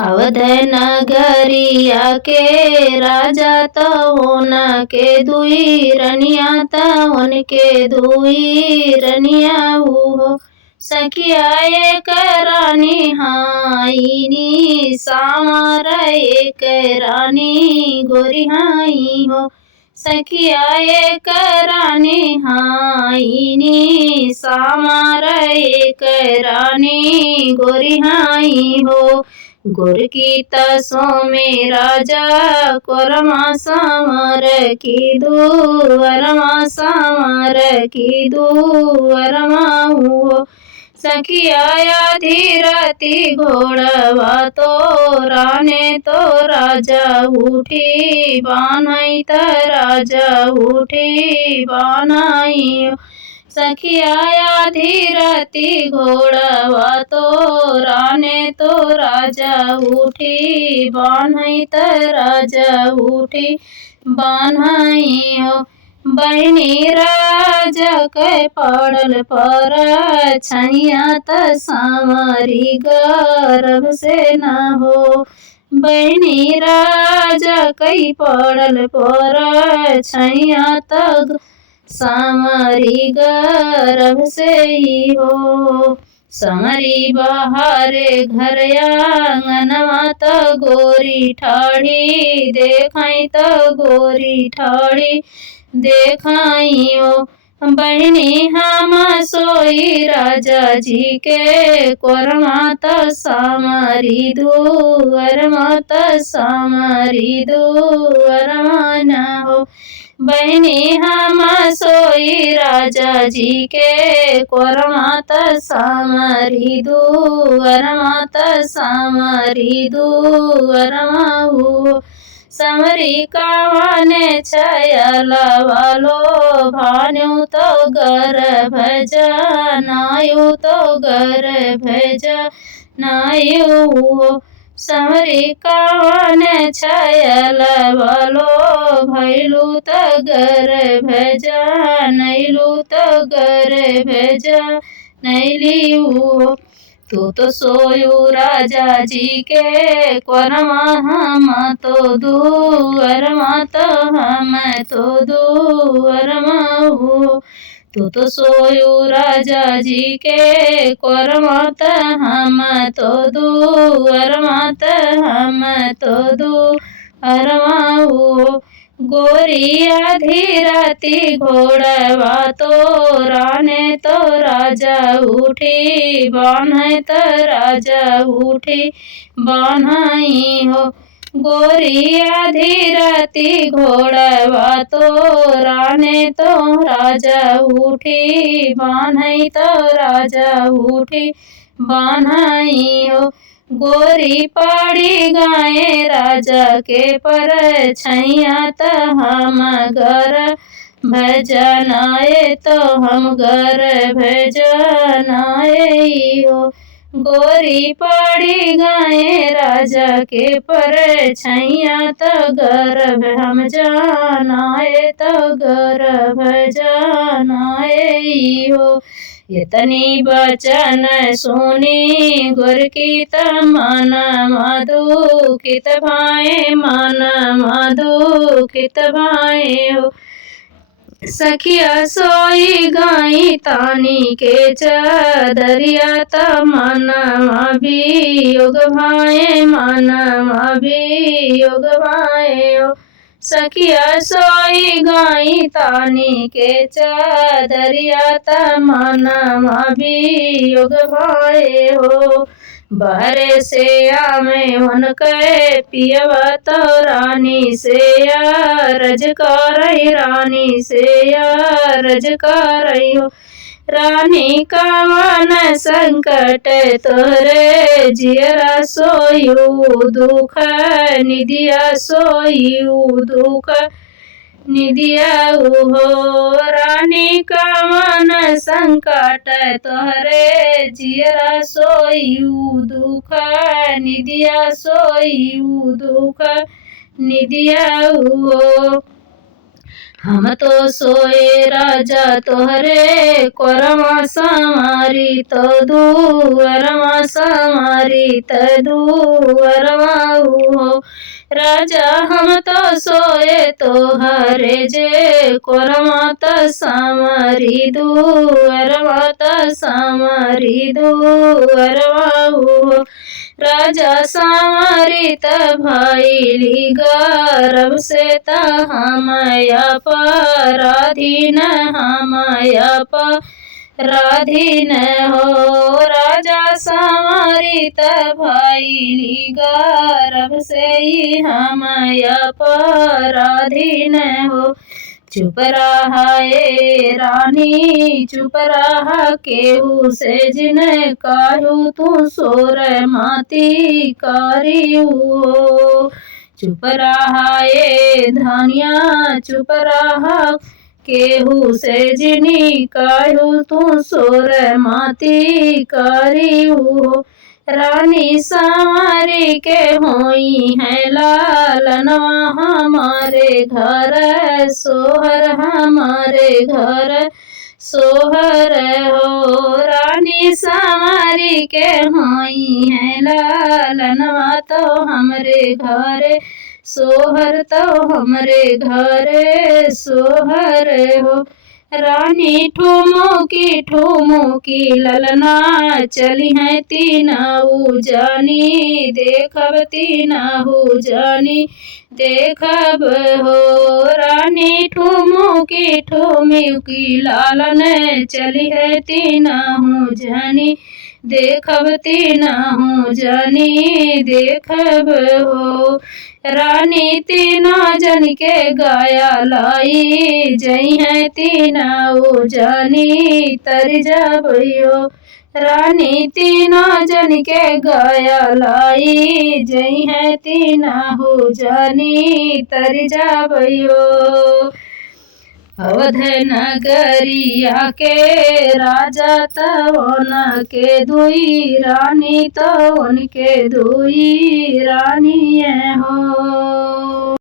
अवध नगरिया के राजा तवन के दुई रनिया तवन के दुई रनिया हो सखिया एक रानी हाइनी सामर एक रानी गोरी हाई हो सखिया एक रानी हाइनी सामर एक रानी गोरी हाई हो गोरकी तसो में राजा कोरमा समर की दुवरमा समर की दुवरमा हुओ सखिया धीरती घोड़वा तो राने तो राजा उठी बानाई त राजा उठी बानाई सखिया धीरती घोड़वा तो राने तो राजा उठी बान्हई त राजा उठी बान्हई हो बहनी राजा के पड़ल पर छैया त सामरी गर्भ से न हो बहनी राजा कई पड़ल पर छैया त सामरी गर्भ से ही हो समरी बहारे घर आंगनवा त गोरी ठाड़ी देखाई त गोरी ठाड़ी देखाई हो बहनी हम सोई राजा जी के कोरमा त सामरी दुअर मात सामरी दुअर न हो बहनी हम सोई राजा जी के कोरमात सामरी दुअर मात सामरी दुअर माऊ समरी कावाने छयला वालो भान्यु तो गर भज नायु तो गर भज नायु समरी कावन छयल वालो भैलू त गर भेज नैलू त गर भेज नैलियू तू तो सोयू राजा जी के कोरमा हम तो दुअर मात हम तो दुअर माऊ तू तो सोयू राजा जी के कोरमात हम तो दुअर मात हम तो दुअर माऊ गोरिया धीरती घोड़वा तो राने तो राजा उठी बान्हे तो राजा उठी बान्हई हो गोरिया धीरती घोड़वा तो राने तो राजा उठी बान्हई तो राजा उठी बान्हई हो गोरी पाड़ी गाए राजा के पर छैया त हम घर भजनाए तो हम घर भजनाए हो गोरी पाड़ी गाए राजा के पर छैया त गर्भ हम जानाए तो गर्भ जानाए हो इतनी बचन सुनी गुरकी मन मधु कित भाए मन मधु कित भाए हो सखिया सोई गाई तानी के चदरिया त मन अभियोग भाए मन अभियोग भाए हो सखिया सोई गाई तानी के चदरिया त मन अभियोग भाए हो बहरे से आमे उनके पियवा तो रानी से रज करई रानी से रज करई हो रानी कावन संकट तोरे जियरा सोयू दुख निदिया सोयू दुख निदिया हो रानी कावन संकट तोहरे जियरा सोयू दुख निदिया सोयू दुख निदिया हो हम तो सोए राजा तोहरे कोरमा समारी तो दुअरमा समारी त दुअरमा हो राजा हम तो सोए तोहरे जे कोरमा त समारी दुअरमा त समारी दुअरमा हो राजा सामरित भैली गर्भ से त हमया पराधीन हमया पराधीन हो राजा सामरित भैली गर्भ से ही हमया पराधीन हो चुप रहा ए रानी चुप रहा केहू से जिन काहू तू सोर माती कारियू चुप रहा ए धनिया चुप रहा केहू से जिनी काहू तू सोर माती कारियू रानी संवरी के होई है लालनवा हमारे घर सोहर हमारे घर सोहर हो रानी संवरी के होई है लालनवा तो हमरे घर सोहर तो हमरे घर सोहर हो रानी ठुमुकी ललना चली है तीनऊ जानी देखब तीनऊ जानी देखब हो रानी ठुमुकी लालन चली है तीनऊ जानी देखब तीनऊ जानी देखब हो रानी तीनों जन के गाया लाई जई है तीनऊ जानी तर जबयो रानी तीनों जन के गाया लाई जई है तीनऊ जानी तर जबयो अवध नगरिया के राजा तवन के दुई रानी तवन के दुई रानी हो।